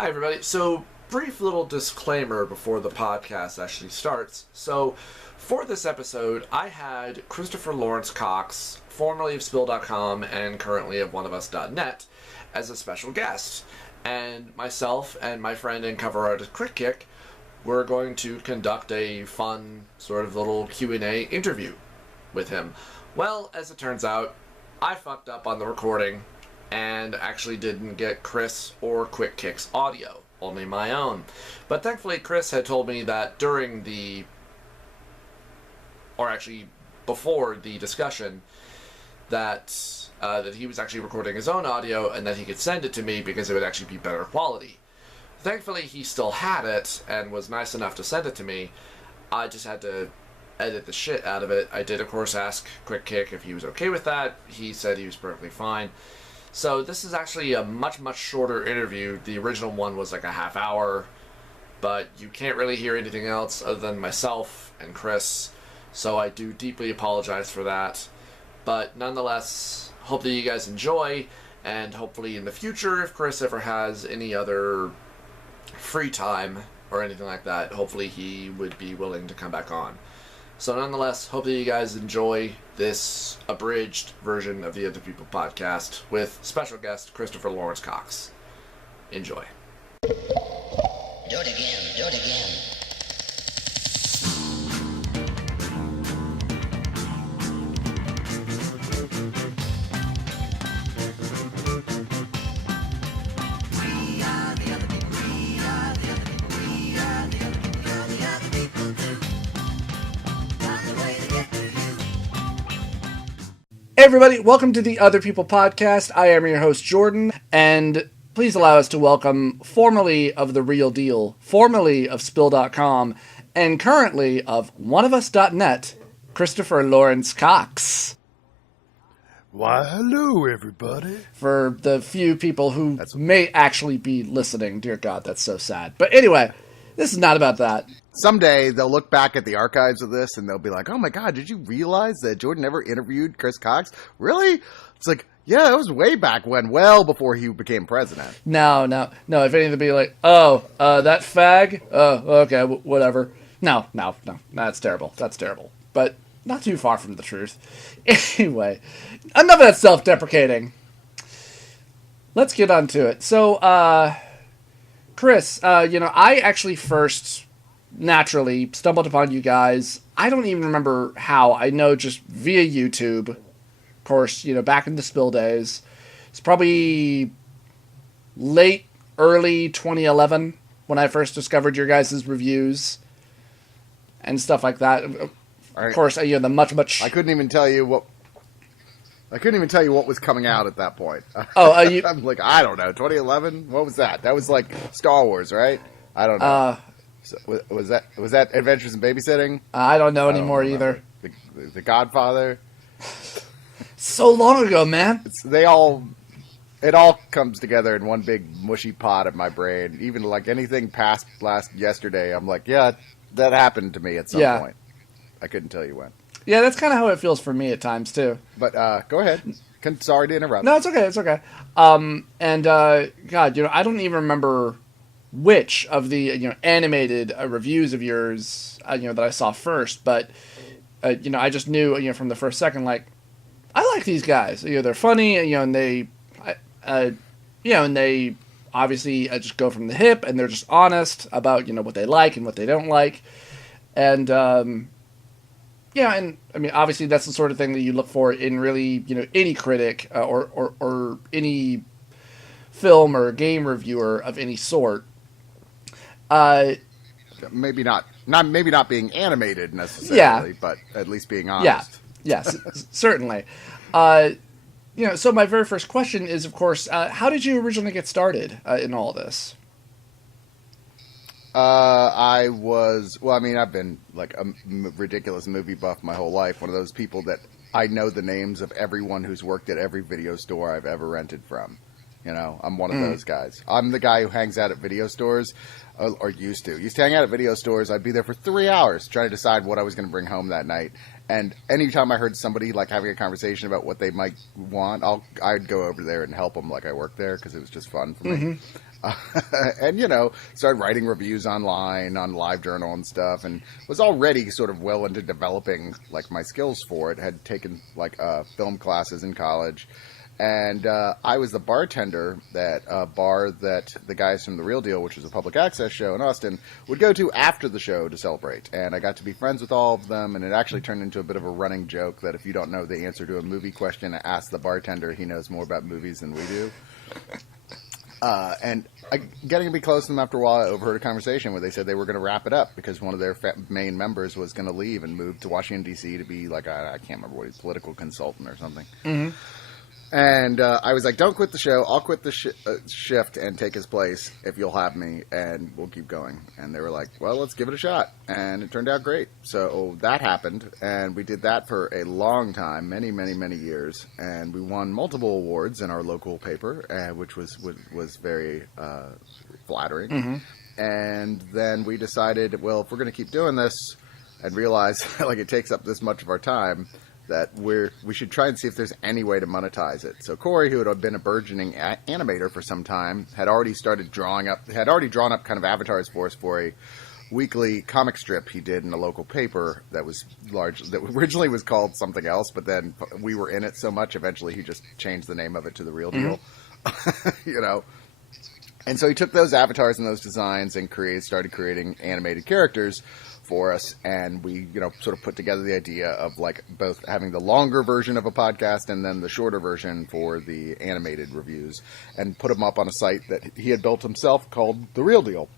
Hi, everybody. So, brief little disclaimer before the podcast actually starts. So, for this episode, I had Christopher Lawrence Cox, formerly of Spill.com and currently of OneOfUs.net, as a special guest. And myself and my friend and cover artist QuickKick were going to conduct a fun sort of little Q&A interview with him. Well, as it turns out, I fucked up on the recording and actually didn't get Chris or QuickKick's audio, only my own. But thankfully Chris had told me that during the, or actually before the discussion, that he was actually recording his own audio and that he could send it to me because it would actually be better quality. Thankfully he still had it and was nice enough to send it to me. I just had to edit the shit out of it. I did of course ask QuickKick if he was okay with that. He said he was perfectly fine. So this is actually a much shorter interview. The original one was like a half hour, but you can't really hear anything else other than myself and Chris, so I do deeply apologize for that. But nonetheless, hope that you guys enjoy, and hopefully in the future, if Chris ever has any other free time or anything like that, hopefully he would be willing to come back on. So nonetheless, hope that you guys enjoy this abridged version of the Other People podcast with special guest Christopher Lawrence Cox. Enjoy. Do it again, do it again. Hey everybody, welcome to the Other People podcast. I am your host Jordan, and please allow us to welcome formerly of The Real Deal, formerly of Spill.com, and currently of OneOfUs.net, Christopher Lawrence Cox. Why, hello, everybody. For the few people who may actually be listening, dear God, that's so sad. But anyway, this is not about that. Someday they'll look back at the archives of this and they'll be like, oh my God, did you realize that Jordan never interviewed Chris Cox? Really? It's like, yeah, that was way back when, well before he became president. No. If anything, they'd be like, that fag? Oh, okay, whatever. No, that's terrible. But not too far from the truth. Anyway, enough of that self-deprecating. Let's get on to it. So, Chris, I actually first naturally stumbled upon you guys. I don't even remember how. I know just via YouTube. Of course, back in the Spill days. It's probably early 2011 when I first discovered your guys' reviews and stuff like that. Of course, the much. I couldn't even tell you what was coming out at that point. I'm like, I don't know. 2011? What was that? That was like Star Wars, right? I don't know. So, was that Adventures in Babysitting? I don't know anymore either. The Godfather. So long ago, man. It all comes together in one big mushy pot of my brain. Even like anything past yesterday, I'm like, yeah, that happened to me at some point. I couldn't tell you when. Yeah, that's kind of how it feels for me at times too. But go ahead. Sorry to interrupt. No, it's okay. God, I don't even remember which of the animated reviews of yours that I saw first, but I just knew from the first second, like, I like these guys. They're funny, and they obviously just go from the hip, and they're just honest about what they like and what they don't like, and and I mean obviously that's the sort of thing that you look for in really any critic or any film or game reviewer of any sort. Maybe not being animated necessarily, but at least being honest. Yes, certainly. So my very first question is, of course, how did you originally get started in all this? I've been like a ridiculous movie buff my whole life. One of those people that I know the names of everyone who's worked at every video store I've ever rented from. You know, I'm one of those guys. I'm the guy who hangs out at video stores, or used to. Used to hang out at video stores. I'd be there for 3 hours trying to decide what I was going to bring home that night. And anytime I heard somebody like having a conversation about what they might want, I'd go over there and help them like I worked there because it was just fun for me. And, you know, started writing reviews online on LiveJournal and stuff, and was already sort of well into developing like my skills for it. Had taken like film classes in college. And I was the bartender at a bar that the guys from The Real Deal, which was a public access show in Austin, would go to after the show to celebrate. And I got to be friends with all of them, and it actually turned into a bit of a running joke that if you don't know the answer to a movie question, ask the bartender. He knows more about movies than we do. Getting to be close to them after a while, I overheard a conversation where they said they were going to wrap it up because one of their main members was going to leave and move to Washington, D.C. to be like, I can't remember what he's, political consultant or something. Mm-hmm. And I was like, don't quit the show. I'll quit the shift and take his place if you'll have me, and we'll keep going. And they were like, well, let's give it a shot. And it turned out great. So that happened, and we did that for a long time, many, many, many years. And we won multiple awards in our local paper, which was very flattering. Mm-hmm. And then we decided, well, if we're going to keep doing this and realize like it takes up this much of our time, that we should try and see if there's any way to monetize it. So Corey, who had been a burgeoning animator for some time, had already drawn up kind of avatars for us for a weekly comic strip he did in a local paper that was that originally was called something else, but then we were in it so much, eventually he just changed the name of it to The Real Deal. Mm-hmm. You know. And so he took those avatars and those designs and started creating animated characters for us, and we, you know, sort of put together the idea of like both having the longer version of a podcast and then the shorter version for the animated reviews, and put them up on a site that he had built himself called The Real Deal.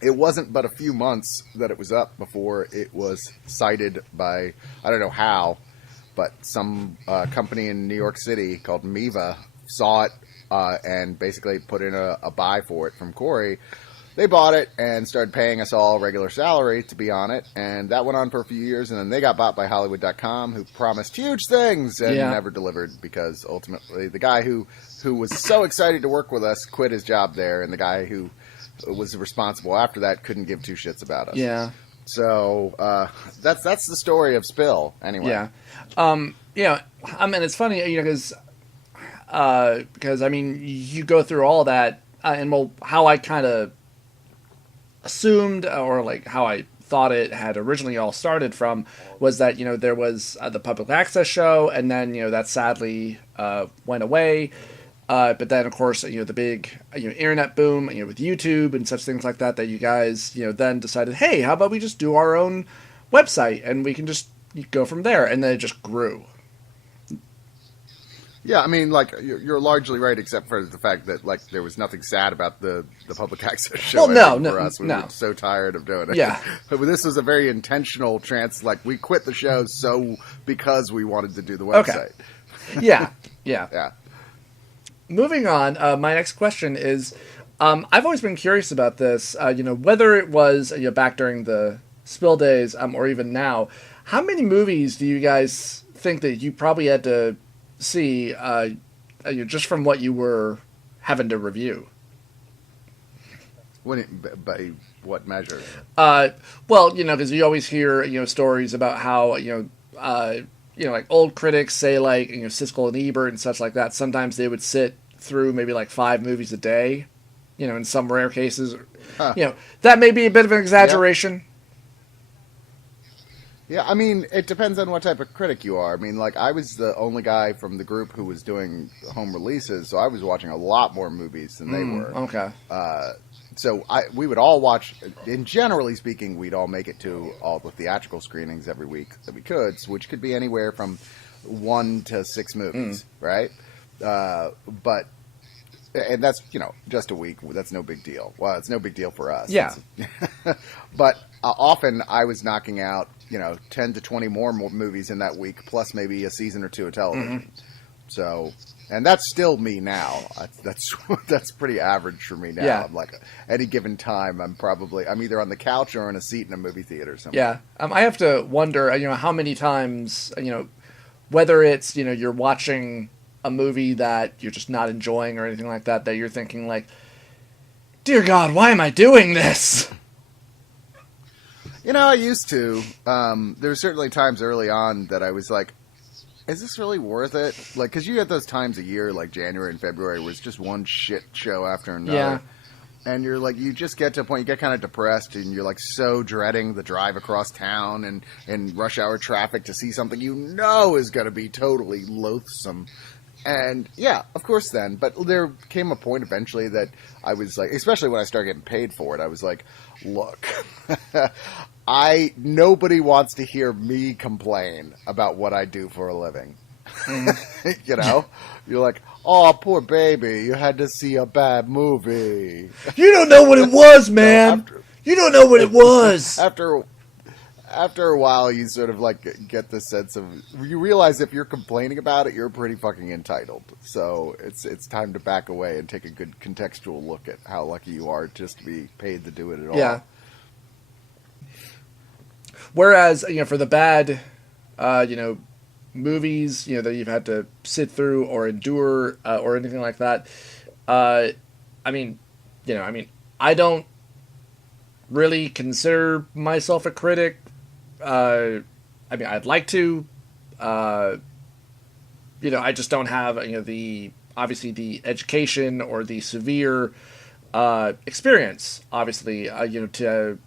It wasn't but a few months that it was up before it was cited by, I don't know how, but some company in New York City called Miva saw it and basically put in a buy for it from Corey. They bought it and started paying us all regular salary to be on it, and that went on for a few years, and then they got bought by Hollywood.com, who promised huge things and never delivered, because ultimately the guy who was so excited to work with us quit his job there, and the guy who was responsible after that couldn't give two shits about us. Yeah. So that's the story of Spill, anyway. Yeah. Yeah, I mean, it's funny, you know, because I mean, you go through all that, and well, how I kind of assumed, or like how I thought it had originally all started from, was that, you know, there was the public access show, and then, you know, that sadly went away. But then, of course, you know, the big, you know, internet boom, you know, with YouTube and such things like that, that you guys, you know, then decided, hey, how about we just do our own website and we can just go from there, and then it just grew. Yeah, I mean, like, you're largely right, except for the fact that, like, there was nothing sad about the public access show. Well, no, for us. We were so tired of doing it. Yeah. But this was a very intentional like, we quit the show because we wanted to do the website. Okay. Yeah. Yeah. Moving on, my next question is, I've always been curious about this, you know, whether it was, you know, back during the Spill days, or even now, how many movies do you guys think that you probably had to see, just from what you were having to review? By what measure? Well, you know, because you always hear, you know, stories about how, you know, like old critics say, like, you know, Siskel and Ebert and such like that. Sometimes they would sit through maybe like 5 movies a day, you know, in some rare cases. You know, that may be a bit of an exaggeration. Yep. Yeah, I mean, it depends on what type of critic you are. I mean, like, I was the only guy from the group who was doing home releases, so I was watching a lot more movies than they were. Okay. So we would all watch, and generally speaking, we'd all make it to all the theatrical screenings every week that we could, which could be anywhere from 1 to 6 movies, right? But, and that's, you know, just a week. That's no big deal. Well, it's no big deal for us. Yeah. But often I was knocking out, you know, 10 to 20 more movies in that week, plus maybe a season or 2 of television. Mm-hmm. So, and that's still me now. That's pretty average for me now. Yeah. I'm like, any given time, I'm either on the couch or in a seat in a movie theater somewhere. Yeah. I have to wonder, you know, how many times, you know, whether it's, you know, you're watching a movie that you're just not enjoying or anything like that, that you're thinking like, dear God, why am I doing this? You know, I used to. There were certainly times early on that I was like, is this really worth it? Like, because you get those times a year, like January and February, where it's just one shit show after another. Yeah. And you're like, you just get to a point, you get kind of depressed, and you're like so dreading the drive across town and rush hour traffic to see something you know is going to be totally loathsome. And yeah, of course then. But there came a point eventually that I was like, especially when I started getting paid for it, I was like, look, nobody wants to hear me complain about what I do for a living. You know? You're like, oh, poor baby, you had to see a bad movie. You don't know what it was, man. You don't know what it was. After a while, you sort of like get the sense of, you realize if you're complaining about it, you're pretty fucking entitled. So it's time to back away and take a good contextual look at how lucky you are just to be paid to do it at all. Yeah. Whereas, for the bad, movies, that you've had to sit through or endure or anything like that, I don't really consider myself a critic. I'd like to. I just don't have obviously the education or the severe experience, obviously, to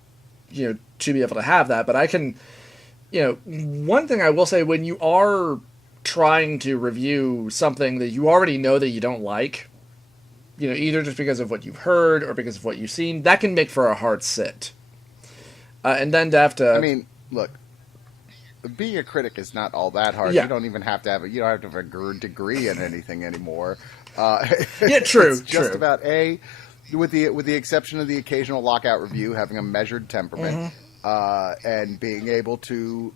be able to have that. But I can, one thing I will say, when you are trying to review something that you already know that you don't like, either just because of what you've heard or because of what you've seen, that can make for a hard sit. And then to have to... Look, being a critic is not all that hard. Yeah. You don't even have to have a degree in anything anymore. Yeah, true. It's just about with the exception of the occasional lockout review, having a measured temperament, and being able to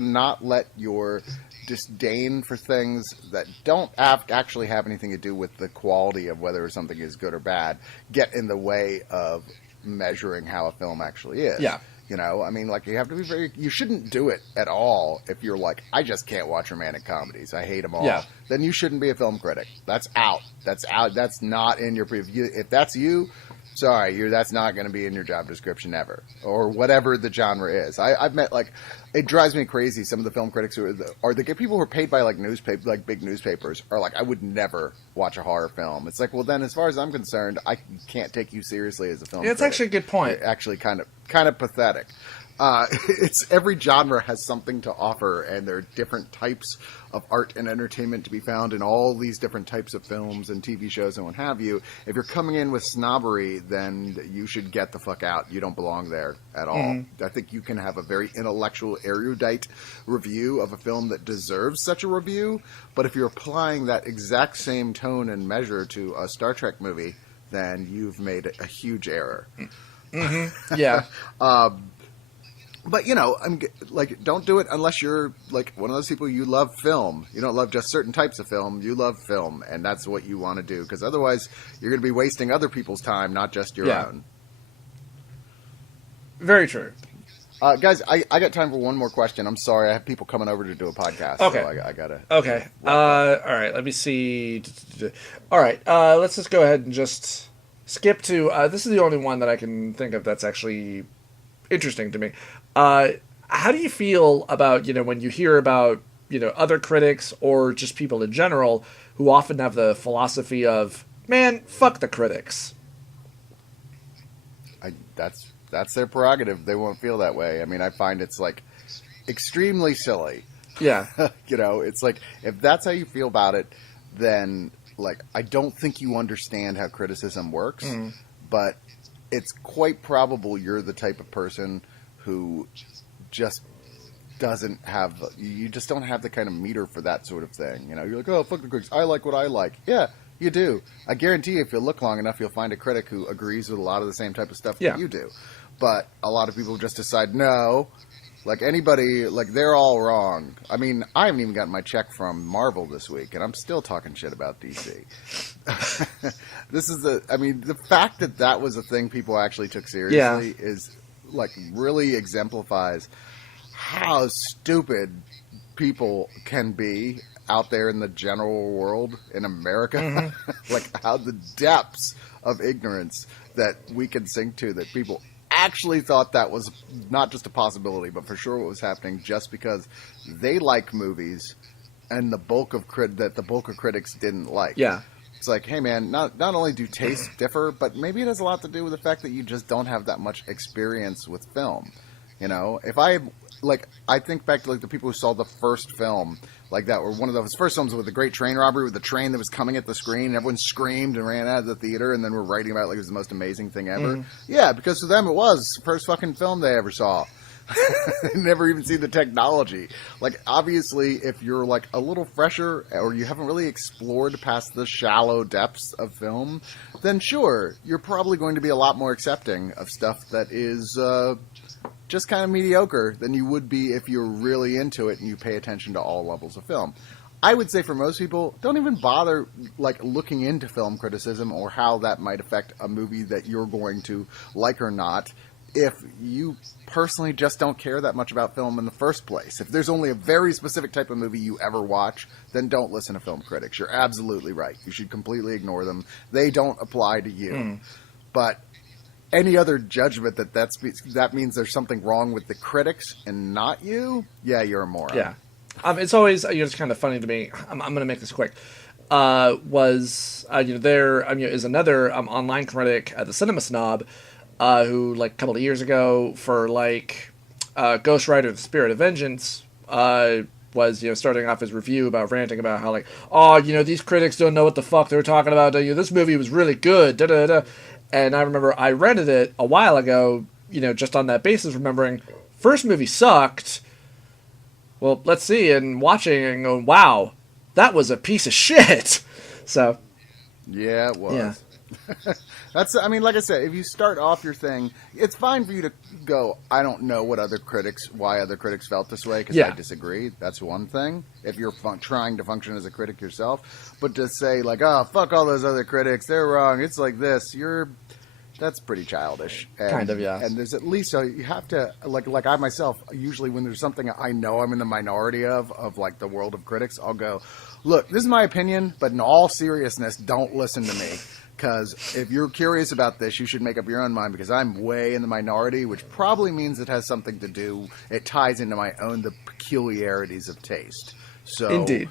not let your disdain for things that don't actually have anything to do with the quality of whether something is good or bad get in the way of measuring how a film actually is. Yeah. You have to be you shouldn't do it at all if you're like, I just can't watch romantic comedies. I hate them all. Yeah. Then you shouldn't be a film critic. That's out. That's out. That's not in your preview. If that's you, sorry, that's not going to be in your job description ever, or whatever the genre is. I've met, it drives me crazy. Some of the film critics are the people who are paid by big newspapers are like, I would never watch a horror film. It's like, well, then as far as I'm concerned, I can't take you seriously as a film critic. It's actually a good point. It's actually kind of pathetic. It's every genre has something to offer, and there are different types of art and entertainment to be found in all these different types of films and TV shows and what have you. If you're coming in with snobbery, then you should get the fuck out. You don't belong there at all. I think you can have a very intellectual, erudite review of a film that deserves such a review, but if you're applying that exact same tone and measure to a Star Trek movie, then you've made a huge error. Yeah. But, don't do it unless you're, one of those people, you love film. You don't love just certain types of film. You love film, and that's what you want to do. Because otherwise, you're going to be wasting other people's time, not just your own. Very true. Guys, I got time for one more question. I'm sorry. I have people coming over to do a podcast. Okay. So I got to... Okay. All right. Let me see. All right. Let's just go ahead and just skip to... this is the only one that I can think of that's actually interesting to me. How do you feel about, when you hear about, other critics or just people in general who often have the philosophy of, man, fuck the critics? That's their prerogative. They won't feel that way. I find it's, extremely silly. Yeah. It's like, if that's how you feel about it, then, I don't think you understand how criticism works, but it's quite probable you're the type of person who just doesn't have, you just don't have the kind of meter for that sort of thing. You're like, oh, fuck the critics. I like what I like. Yeah, you do. I guarantee you, if you look long enough, you'll find a critic who agrees with a lot of the same type of stuff that you do. But a lot of people just decide, no, anybody, they're all wrong. I haven't even gotten my check from Marvel this week, and I'm still talking shit about DC. This is the fact that was a thing people actually took seriously is, really exemplifies how stupid people can be out there in the general world in America, like how the depths of ignorance that we can sink to, that people actually thought that was not just a possibility, but for sure what was happening, just because they like movies and the bulk of critics didn't like. Yeah. It's like, hey man, not only do tastes differ, but maybe it has a lot to do with the fact that you just don't have that much experience with film. You know, if I think back to like the people who saw the first film, like that were one of those first films with the great train robbery, with the train that was coming at the screen, and everyone screamed and ran out of the theater, and then we're writing about it like it was the most amazing thing ever. Yeah, because to them it was the first fucking film they ever saw. Never even seen the technology. Like, obviously, if you're like a little fresher or you haven't really explored past the shallow depths of film, then sure, you're probably going to be a lot more accepting of stuff that is just kind of mediocre than you would be if you're really into it and you pay attention to all levels of film. I would say for most people, don't even bother like looking into film criticism or how that might affect a movie that you're going to like or not, if you personally just don't care that much about film in the first place. If there's only a very specific type of movie you ever watch, then don't listen to film critics. You're absolutely right. You should completely ignore them. They don't apply to you. But any other judgment that means there's something wrong with the critics and not you, yeah, you're a moron. Yeah. It's always, it's kind of funny to me. I'm going to make this quick. There is another online critic, the Cinema Snob, who, like, a couple of years ago, for, like, Ghost Rider, The Spirit of Vengeance, was, starting off his review about ranting about how, like, these critics don't know what the fuck they're talking about. This movie was really good, da-da-da. And I remember I rented it a while ago, just on that basis, remembering, first movie sucked. Well, let's see, and watching and going, wow, that was a piece of shit. So. Yeah, it was. Yeah. Like I said, if you start off your thing, it's fine for you to go, I don't know why other critics felt this way, because I disagree. That's one thing, if you're trying to function as a critic yourself. But to say, like, oh, fuck all those other critics, they're wrong, it's like this, that's pretty childish. And, kind of, yeah. And there's at least, you have to, like I myself, usually when there's something I know I'm in the minority of like the world of critics, I'll go, look, this is my opinion, but in all seriousness, don't listen to me. Because if you're curious about this, you should make up your own mind, because I'm way in the minority, which probably means it has something to do, it ties into the peculiarities of taste. So, indeed.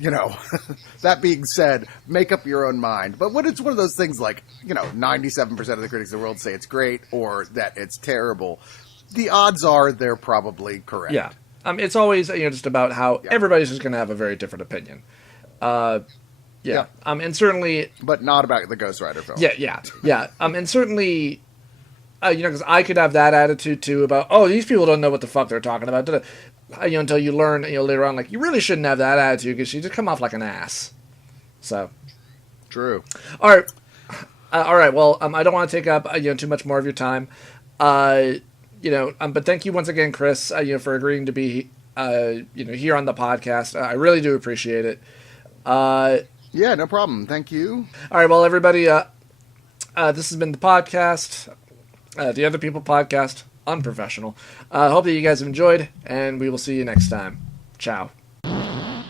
That being said, make up your own mind. But when it's one of those things like, 97% of the critics of the world say it's great or that it's terrible, the odds are they're probably correct. Yeah. It's always, just about how everybody's just going to have a very different opinion. Yeah. And certainly... But not about the Ghost Rider film. Yeah. And certainly, because I could have that attitude, too, about, these people don't know what the fuck they're talking about. Until you learn, later on, like, you really shouldn't have that attitude, because you just come off like an ass. So. True. All right. Well, I don't want to take up, too much more of your time. But thank you once again, Chris, for agreeing to be, here on the podcast. I really do appreciate it. Yeah, no problem. Thank you. All right, well, everybody, this has been the podcast, the Other People podcast, unprofessional. Hope that you guys have enjoyed, and we will see you next time. Ciao. Let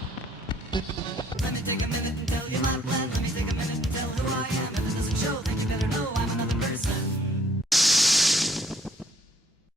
me take a minute and tell you my plan.